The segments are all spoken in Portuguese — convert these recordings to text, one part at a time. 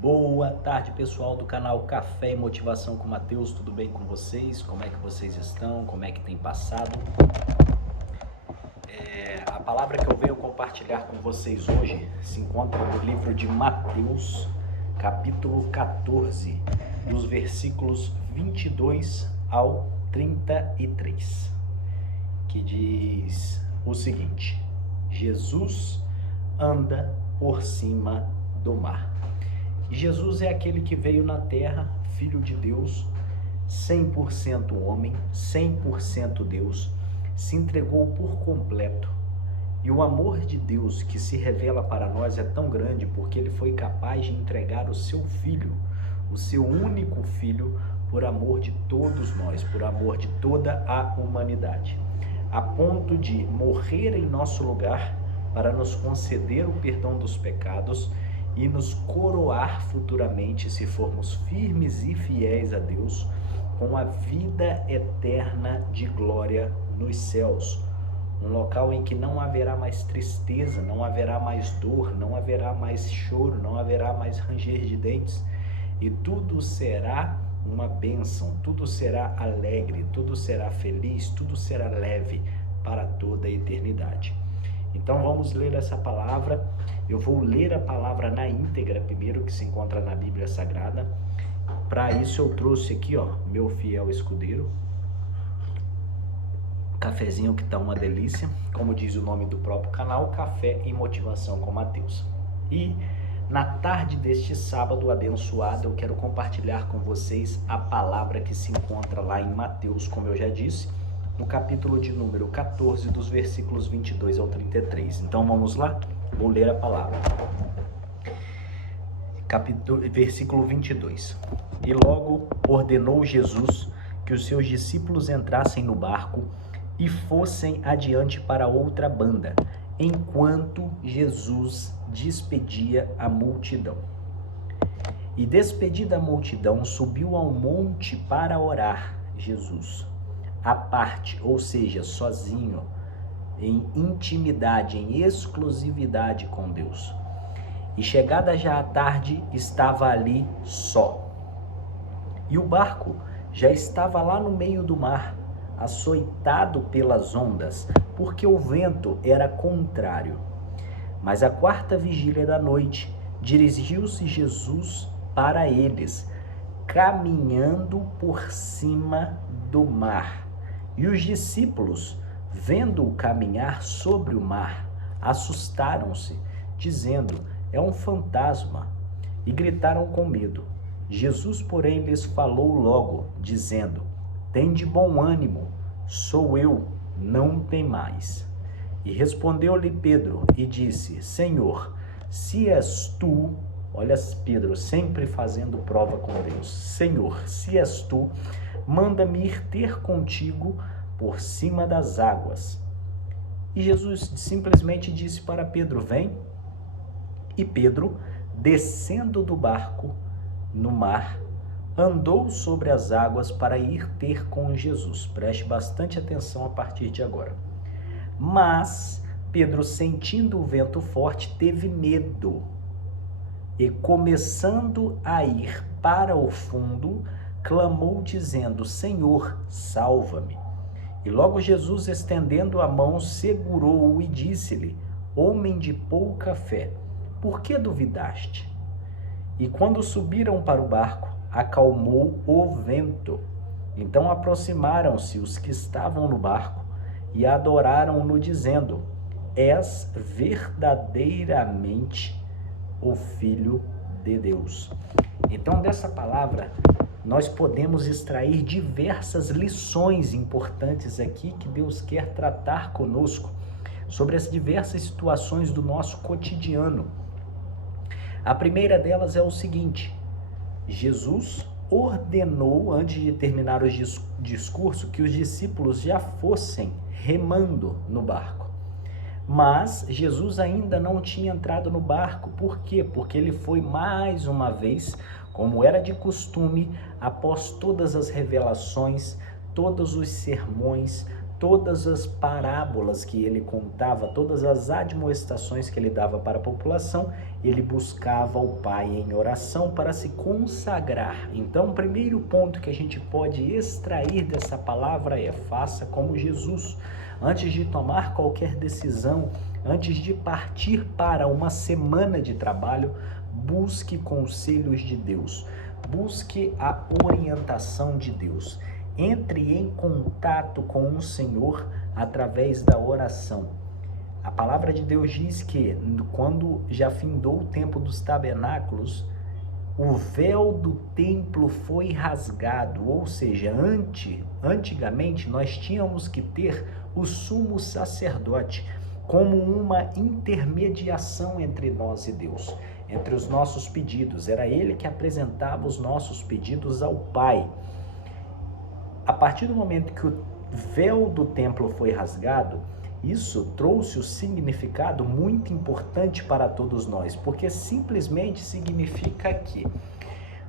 Boa tarde, pessoal do canal Café e Motivação com Matheus. Tudo bem com vocês? Como é que vocês estão? Como é que tem passado? A palavra que eu venho compartilhar com vocês hoje se encontra no livro de Mateus, capítulo 14, dos versículos 22 ao 33, que diz o seguinte: Jesus anda por cima do mar. Jesus é aquele que veio na terra, Filho de Deus, 100% homem, 100% Deus, se entregou por completo. E o amor de Deus que se revela para nós é tão grande porque ele foi capaz de entregar o seu Filho, o seu único Filho, por amor de todos nós, por amor de toda a humanidade, a ponto de morrer em nosso lugar para nos conceder o perdão dos pecados e nos coroar futuramente, se formos firmes e fiéis a Deus, com a vida eterna de glória nos céus. Um local em que não haverá mais tristeza, não haverá mais dor, não haverá mais choro, não haverá mais ranger de dentes. E tudo será uma bênção, tudo será alegre, tudo será feliz, tudo será leve para toda a eternidade. Então vamos ler essa palavra. Eu vou ler a palavra na íntegra primeiro, que se encontra na Bíblia Sagrada. Para isso eu trouxe aqui, meu fiel escudeiro, cafezinho que tá uma delícia, como diz o nome do próprio canal, Café e Motivação com Matheus. E na tarde deste sábado abençoado, eu quero compartilhar com vocês a palavra que se encontra lá em Mateus, como eu já disse, no capítulo de número 14, dos versículos 22 ao 33. Então vamos lá? Vou ler a palavra. Versículo 22. E logo ordenou Jesus que os seus discípulos entrassem no barco e fossem adiante para outra banda, enquanto Jesus despedia a multidão. E despedida a multidão, subiu ao monte para orar. Jesus, à parte, ou seja, sozinho, em intimidade, em exclusividade com Deus. E chegada já a tarde, estava ali só. E o barco já estava lá no meio do mar, açoitado pelas ondas, porque o vento era contrário. Mas à quarta vigília da noite, dirigiu-se Jesus para eles, caminhando por cima do mar. E os discípulos, vendo-o caminhar sobre o mar, assustaram-se, dizendo: é um fantasma, e gritaram com medo. Jesus, porém, lhes falou logo, dizendo: tende bom ânimo, sou eu, não temais. E respondeu-lhe Pedro e disse: Senhor, se és tu, olha Pedro sempre fazendo prova com Deus, Senhor, se és tu, manda-me ir ter contigo por cima das águas. E Jesus simplesmente disse para Pedro: vem. E Pedro, descendo do barco no mar, andou sobre as águas para ir ter com Jesus. Preste bastante atenção a partir de agora. Mas Pedro, sentindo o vento forte, teve medo e, começando a ir para o fundo, clamou dizendo: Senhor, salva-me. E logo Jesus, estendendo a mão, segurou-o e disse-lhe: homem de pouca fé, por que duvidaste? E quando subiram para o barco, acalmou o vento. Então aproximaram-se os que estavam no barco e adoraram-no, dizendo: és verdadeiramente o Filho de Deus. Então, dessa palavra, nós podemos extrair diversas lições importantes aqui que Deus quer tratar conosco sobre as diversas situações do nosso cotidiano. A primeira delas é o seguinte: Jesus ordenou, antes de terminar o discurso, que os discípulos já fossem remando no barco. Mas Jesus ainda não tinha entrado no barco. Por quê? Porque ele foi mais uma vez, como era de costume, após todas as revelações, todos os sermões, todas as parábolas que ele contava, todas as admoestações que ele dava para a população, ele buscava o Pai em oração para se consagrar. Então, o primeiro ponto que a gente pode extrair dessa palavra é: faça como Jesus. Antes de tomar qualquer decisão, antes de partir para uma semana de trabalho, busque conselhos de Deus, busque a orientação de Deus. Entre em contato com o Senhor através da oração. A palavra de Deus diz que quando já findou o tempo dos tabernáculos, o véu do templo foi rasgado, ou seja, antigamente nós tínhamos que ter o sumo sacerdote como uma intermediação entre nós e Deus, entre os nossos pedidos. Era ele que apresentava os nossos pedidos ao Pai. A partir do momento que o véu do templo foi rasgado, isso trouxe um significado muito importante para todos nós, porque simplesmente significa que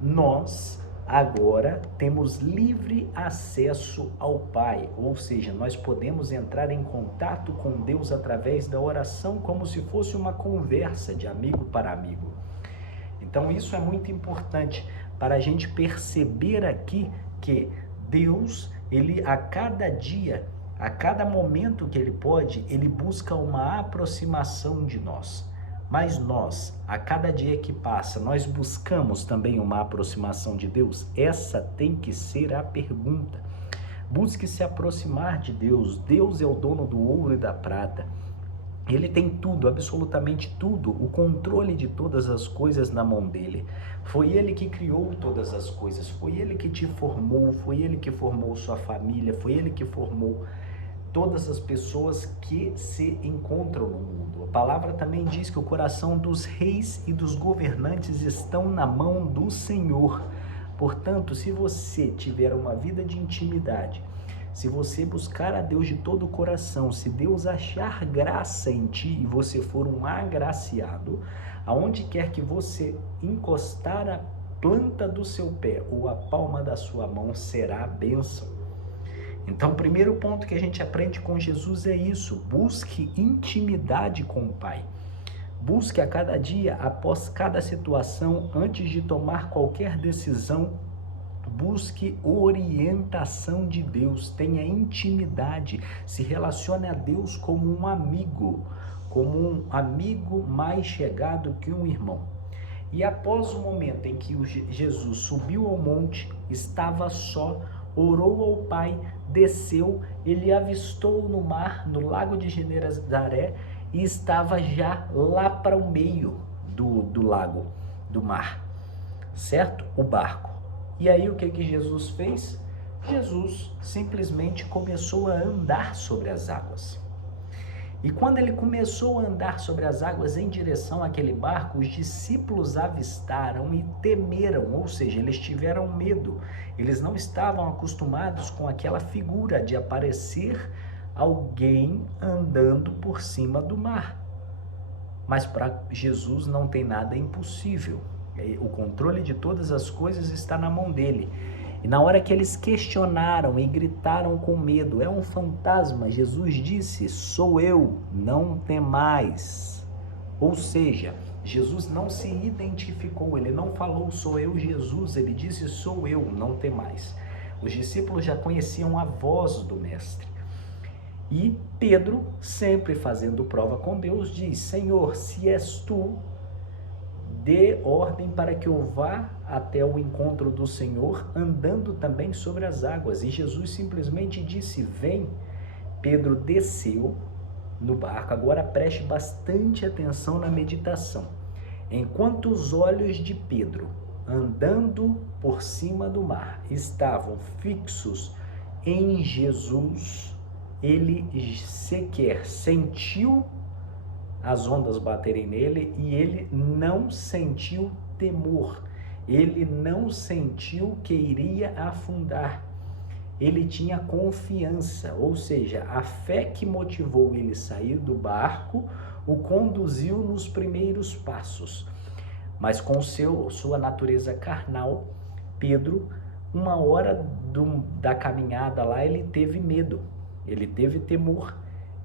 nós agora temos livre acesso ao Pai, ou seja, nós podemos entrar em contato com Deus através da oração, como se fosse uma conversa de amigo para amigo. Então isso é muito importante para a gente perceber aqui que Deus, ele a cada dia, a cada momento que ele pode, ele busca uma aproximação de nós. Mas nós, a cada dia que passa, nós buscamos também uma aproximação de Deus? Essa tem que ser a pergunta. Busque se aproximar de Deus. Deus é o dono do ouro e da prata. Ele tem tudo, absolutamente tudo, o controle de todas as coisas na mão dele. Foi ele que criou todas as coisas, foi ele que te formou, foi ele que formou sua família, foi ele que formou todas as pessoas que se encontram no mundo. A palavra também diz que o coração dos reis e dos governantes estão na mão do Senhor. Portanto, se você tiver uma vida de intimidade, se você buscar a Deus de todo o coração, se Deus achar graça em ti e você for um agraciado, aonde quer que você encostar a planta do seu pé ou a palma da sua mão, será a bênção. Então, o primeiro ponto que a gente aprende com Jesus é isso: busque intimidade com o Pai. Busque a cada dia, após cada situação, antes de tomar qualquer decisão, busque orientação de Deus, tenha intimidade, se relacione a Deus como um amigo mais chegado que um irmão. E após o momento em que Jesus subiu ao monte, estava só, orou ao Pai, desceu, ele avistou no mar, no lago de Genesaré, e estava já lá para o meio do lago, do mar, certo? O barco. E aí o que Jesus fez? Jesus simplesmente começou a andar sobre as águas. E quando ele começou a andar sobre as águas em direção àquele barco, os discípulos avistaram e temeram, ou seja, eles tiveram medo. Eles não estavam acostumados com aquela figura de aparecer alguém andando por cima do mar. Mas para Jesus não tem nada impossível. O controle de todas as coisas está na mão dele. E na hora que eles questionaram e gritaram com medo, é um fantasma, Jesus disse: sou eu, não temais. Ou seja, Jesus não se identificou, ele não falou sou eu Jesus, ele disse sou eu, não temais. Os discípulos já conheciam a voz do mestre. E Pedro, sempre fazendo prova com Deus, diz: Senhor, se és tu, dê ordem para que eu vá até o encontro do Senhor, andando também sobre as águas. E Jesus simplesmente disse: vem. Pedro desceu no barco. Agora preste bastante atenção na meditação. Enquanto os olhos de Pedro, andando por cima do mar, estavam fixos em Jesus, ele sequer sentiu as ondas baterem nele e ele não sentiu temor, ele não sentiu que iria afundar, ele tinha confiança, ou seja, a fé que motivou ele sair do barco o conduziu nos primeiros passos, mas com sua natureza carnal, Pedro, uma hora da caminhada lá, ele teve medo. Ele teve temor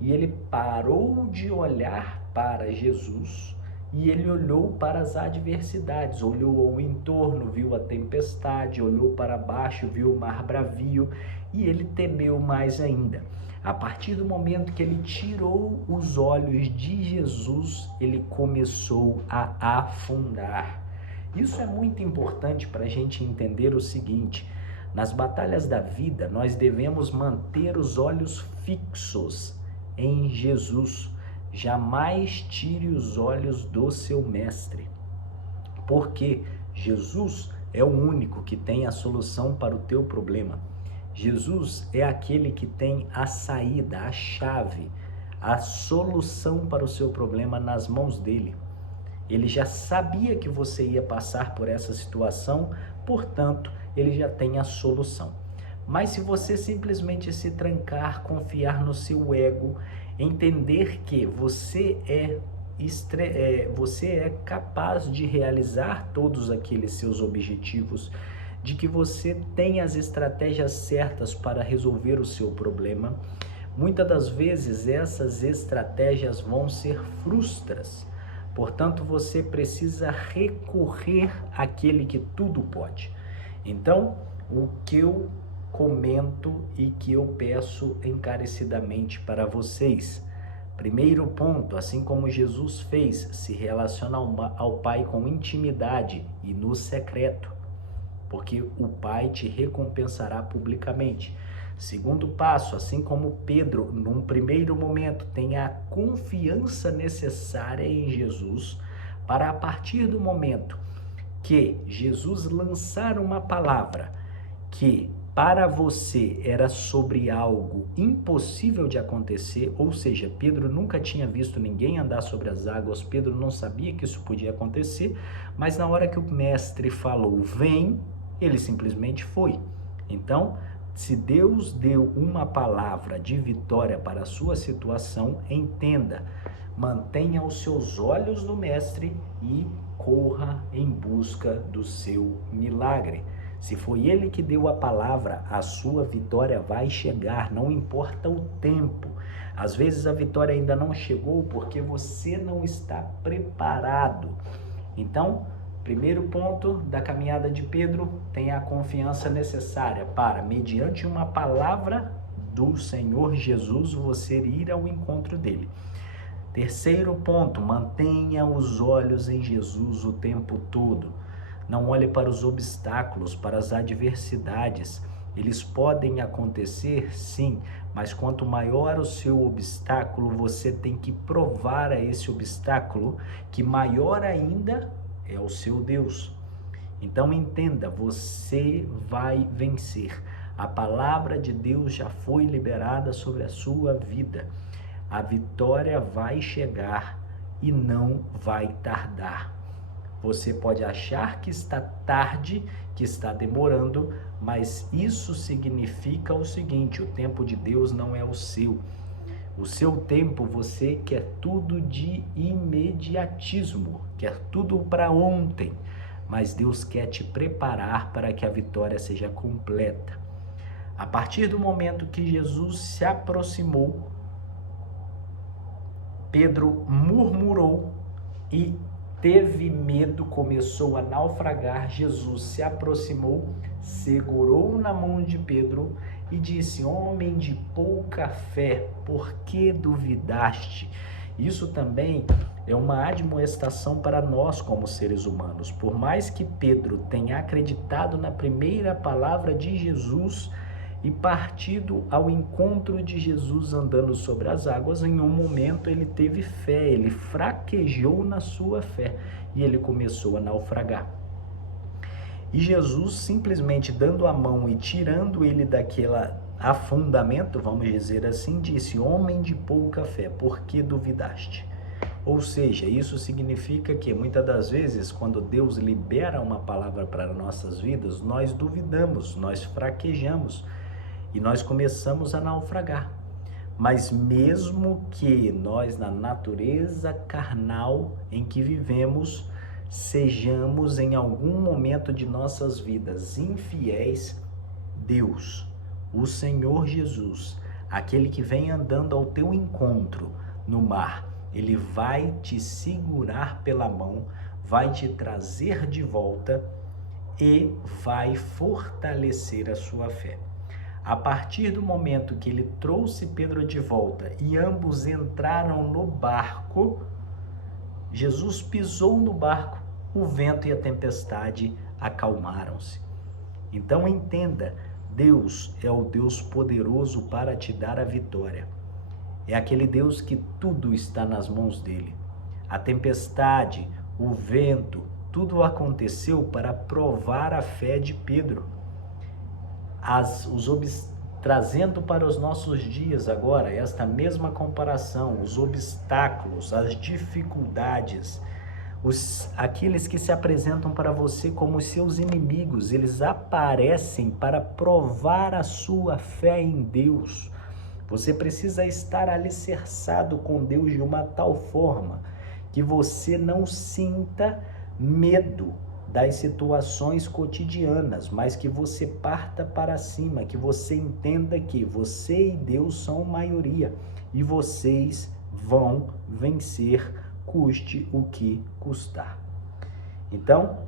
e ele parou de olhar para Jesus e ele olhou para as adversidades, olhou ao entorno, viu a tempestade, olhou para baixo, viu o mar bravio e ele temeu mais ainda. A partir do momento que ele tirou os olhos de Jesus, ele começou a afundar. Isso é muito importante para a gente entender o seguinte: nas batalhas da vida, nós devemos manter os olhos fixos em Jesus. Jamais tire os olhos do seu mestre, porque Jesus é o único que tem a solução para o teu problema. Jesus é aquele que tem a saída, a chave, a solução para o seu problema nas mãos dele. Ele já sabia que você ia passar por essa situação, portanto, ele já tem a solução. Mas se você simplesmente se trancar, confiar no seu ego, entender que você é capaz de realizar todos aqueles seus objetivos, de que você tem as estratégias certas para resolver o seu problema, muitas das vezes essas estratégias vão ser frustras. Portanto, você precisa recorrer àquele que tudo pode. Então, o que eu comento e que eu peço encarecidamente para vocês: primeiro ponto, assim como Jesus fez, se relaciona ao Pai com intimidade e no secreto, porque o Pai te recompensará publicamente. Segundo passo, assim como Pedro, num primeiro momento, tenha a confiança necessária em Jesus, para a partir do momento que Jesus lançar uma palavra que para você era sobre algo impossível de acontecer, ou seja, Pedro nunca tinha visto ninguém andar sobre as águas, Pedro não sabia que isso podia acontecer, mas na hora que o mestre falou, vem, ele simplesmente foi. Então, se Deus deu uma palavra de vitória para a sua situação, entenda, mantenha os seus olhos no mestre e corra em busca do seu milagre. Se foi ele que deu a palavra, a sua vitória vai chegar, não importa o tempo. Às vezes a vitória ainda não chegou porque você não está preparado. Então, primeiro ponto da caminhada de Pedro, tenha a confiança necessária para, mediante uma palavra do Senhor Jesus, você ir ao encontro dele. Terceiro ponto, mantenha os olhos em Jesus o tempo todo. Não olhe para os obstáculos, para as adversidades. Eles podem acontecer, sim, mas quanto maior o seu obstáculo, você tem que provar a esse obstáculo que maior ainda é o seu Deus. Então entenda, você vai vencer. A palavra de Deus já foi liberada sobre a sua vida. A vitória vai chegar e não vai tardar. Você pode achar que está tarde, que está demorando, mas isso significa o seguinte: o tempo de Deus não é o seu. O seu tempo, você quer tudo de imediatismo, quer tudo para ontem, mas Deus quer te preparar para que a vitória seja completa. A partir do momento que Jesus se aproximou, Pedro murmurou e teve medo, começou a naufragar. Jesus se aproximou, segurou na mão de Pedro e disse: homem de pouca fé, por que duvidaste? Isso também é uma admoestação para nós como seres humanos. Por mais que Pedro tenha acreditado na primeira palavra de Jesus e partido ao encontro de Jesus andando sobre as águas, em um momento ele teve fé, ele fraquejou na sua fé e ele começou a naufragar. E Jesus, simplesmente dando a mão e tirando ele daquele afundamento, vamos dizer assim, disse: homem de pouca fé, por que duvidaste? Ou seja, isso significa que muitas das vezes, quando Deus libera uma palavra para nossas vidas, nós duvidamos, nós fraquejamos e nós começamos a naufragar. Mas mesmo que nós, na natureza carnal em que vivemos, sejamos em algum momento de nossas vidas infiéis, Deus, o Senhor Jesus, aquele que vem andando ao teu encontro no mar, ele vai te segurar pela mão, vai te trazer de volta e vai fortalecer a sua fé. A partir do momento que ele trouxe Pedro de volta e ambos entraram no barco, Jesus pisou no barco, o vento e a tempestade acalmaram-se. Então entenda, Deus é o Deus poderoso para te dar a vitória. É aquele Deus que tudo está nas mãos dele. A tempestade, o vento, tudo aconteceu para provar a fé de Pedro. Trazendo para os nossos dias agora esta mesma comparação, os obstáculos, as dificuldades, aqueles que se apresentam para você como os seus inimigos, eles aparecem para provar a sua fé em Deus. Você precisa estar alicerçado com Deus de uma tal forma que você não sinta medo das situações cotidianas, mas que você parta para cima, que você entenda que você e Deus são maioria e vocês vão vencer, custe o que custar. Então,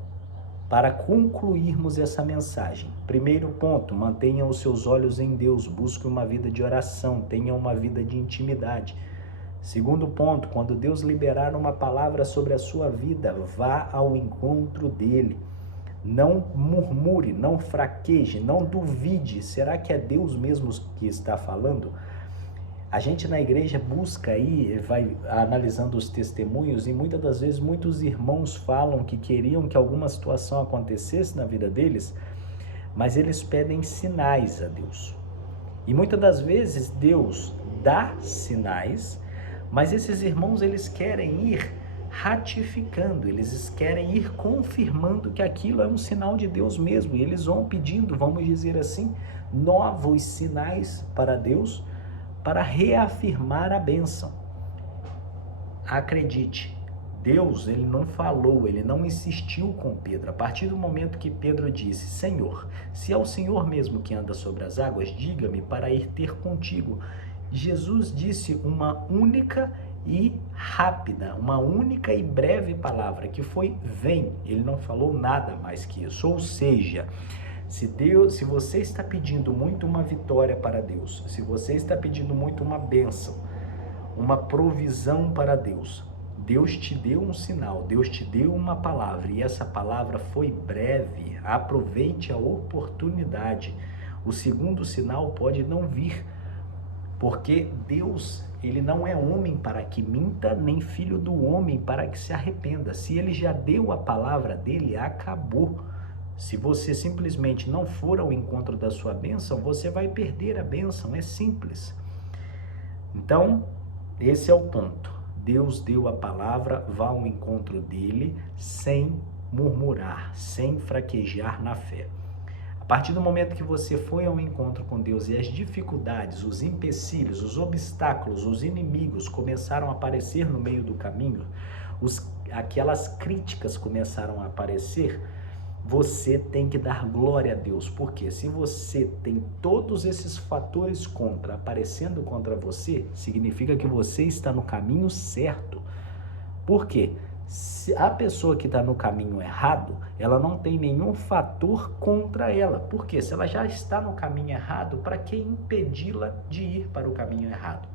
para concluirmos essa mensagem, primeiro ponto, mantenha os seus olhos em Deus, busque uma vida de oração, tenha uma vida de intimidade. Segundo ponto, quando Deus liberar uma palavra sobre a sua vida, vá ao encontro dele. Não murmure, não fraqueje, não duvide. Será que é Deus mesmo que está falando? A gente na igreja busca aí, vai analisando os testemunhos e muitas das vezes muitos irmãos falam que queriam que alguma situação acontecesse na vida deles, mas eles pedem sinais a Deus. E muitas das vezes Deus dá sinais, mas esses irmãos, eles querem ir ratificando, eles querem ir confirmando que aquilo é um sinal de Deus mesmo. E eles vão pedindo, vamos dizer assim, novos sinais para Deus, para reafirmar a bênção. Acredite, Deus, ele não falou, ele não insistiu com Pedro. A partir do momento que Pedro disse, Senhor, se é o Senhor mesmo que anda sobre as águas, diga-me para ir ter contigo. Jesus disse uma única e rápida, uma única e breve palavra, que foi vem. Ele não falou nada mais que isso. Ou seja, se você está pedindo muito uma vitória para Deus, se você está pedindo muito uma bênção, uma provisão para Deus, Deus te deu um sinal, Deus te deu uma palavra, e essa palavra foi breve. Aproveite a oportunidade. O segundo sinal pode não vir, porque Deus, ele não é homem para que minta, nem filho do homem para que se arrependa. Se ele já deu a palavra dele, acabou. Se você simplesmente não for ao encontro da sua bênção, você vai perder a bênção, é simples. Então, esse é o ponto. Deus deu a palavra, vá ao encontro dele sem murmurar, sem fraquejar na fé. A partir do momento que você foi ao encontro com Deus e as dificuldades, os empecilhos, os obstáculos, os inimigos começaram a aparecer no meio do caminho, aquelas críticas começaram a aparecer, você tem que dar glória a Deus, porque se você tem todos esses fatores aparecendo contra você, significa que você está no caminho certo. Por quê? Se a pessoa que está no caminho errado, ela não tem nenhum fator contra ela. Por quê? Se ela já está no caminho errado, para que impedi-la de ir para o caminho errado?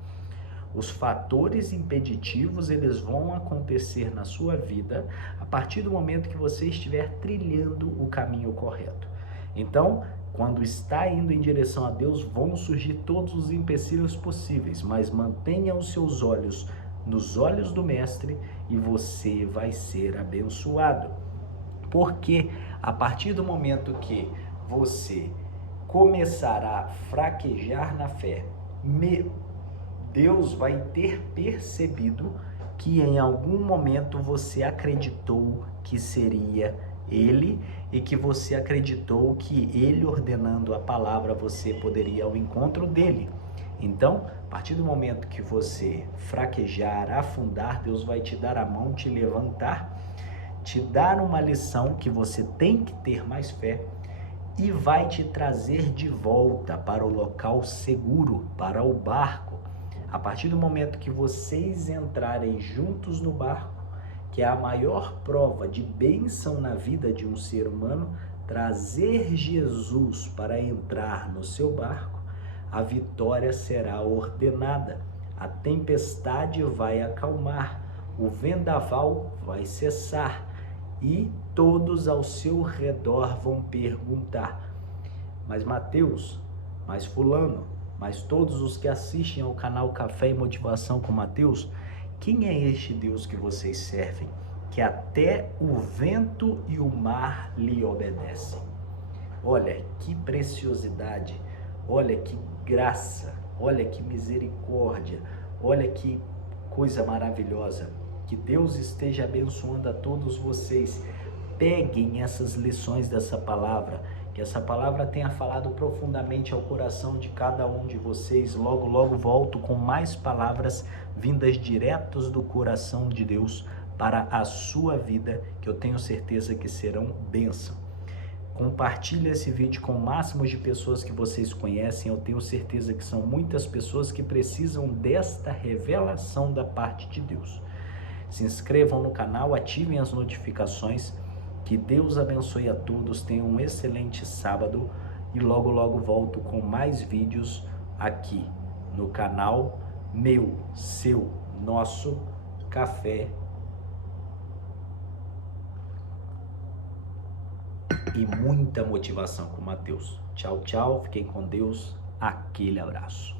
Os fatores impeditivos, eles vão acontecer na sua vida a partir do momento que você estiver trilhando o caminho correto. Então, quando está indo em direção a Deus, vão surgir todos os empecilhos possíveis, mas mantenha os seus olhos nos olhos do Mestre e você vai ser abençoado. Porque a partir do momento que você começar a fraquejar na fé, Deus vai ter percebido que em algum momento você acreditou que seria Ele e que você acreditou que Ele ordenando a palavra você poderia ir ao encontro dele. Então, a partir do momento que você fraquejar, afundar, Deus vai te dar a mão, te levantar, te dar uma lição que você tem que ter mais fé, e vai te trazer de volta para o local seguro, para o barco. A partir do momento que vocês entrarem juntos no barco, que é a maior prova de bênção na vida de um ser humano, trazer Jesus para entrar no seu barco, a vitória será ordenada, a tempestade vai acalmar, o vendaval vai cessar e todos ao seu redor vão perguntar: mas Mateus, mas fulano, mas todos os que assistem ao canal Café e Motivação com Mateus, quem é este Deus que vocês servem, que até o vento e o mar lhe obedecem? Olha que preciosidade, olha que graça, olha que misericórdia, olha que coisa maravilhosa. Que Deus esteja abençoando a todos vocês. Peguem essas lições dessa palavra, que essa palavra tenha falado profundamente ao coração de cada um de vocês. Logo, logo volto com mais palavras vindas diretos do coração de Deus para a sua vida, que eu tenho certeza que serão bênção. Compartilhe esse vídeo com o máximo de pessoas que vocês conhecem. Eu tenho certeza que são muitas pessoas que precisam desta revelação da parte de Deus. Se inscrevam no canal, ativem as notificações. Que Deus abençoe a todos, tenham um excelente sábado e logo logo volto com mais vídeos aqui no canal meu, seu, nosso Café e muita motivação com Mateus. Tchau, tchau, fiquem com Deus, aquele abraço.